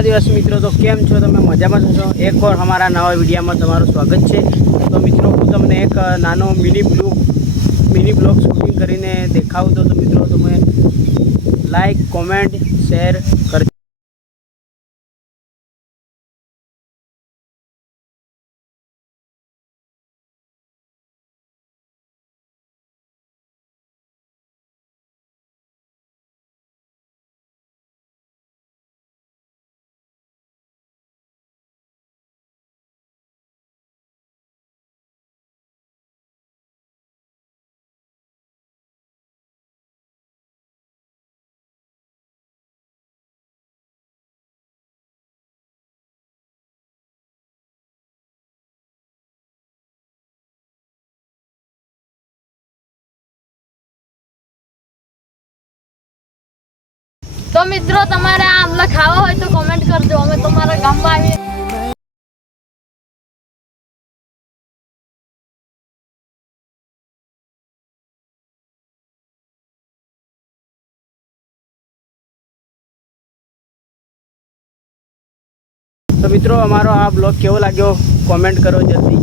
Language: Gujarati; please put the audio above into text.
દિવસ મિત્રો તો કેમ છો તમે મજામાં છો એક और हमारा नवा વિડીયોમાં તમારું સ્વાગત છે। તો મિત્રો હું તમને એક નાનો મિની બ્લોગ શૂટિંગ કરીને દેખાવું તો મિત્રો તમે લાઈક કોમેન્ટ શેર કરજો। तो मित्रों તમારે આમલા ખાવા હોય તો કમેન્ટ કરજો, અમે તમારા ગામમાં આવીએ। તો મિત્રો અમારો આ બ્લોગ કેવો લાગ્યો કોમેન્ટ કરો જલ્દી।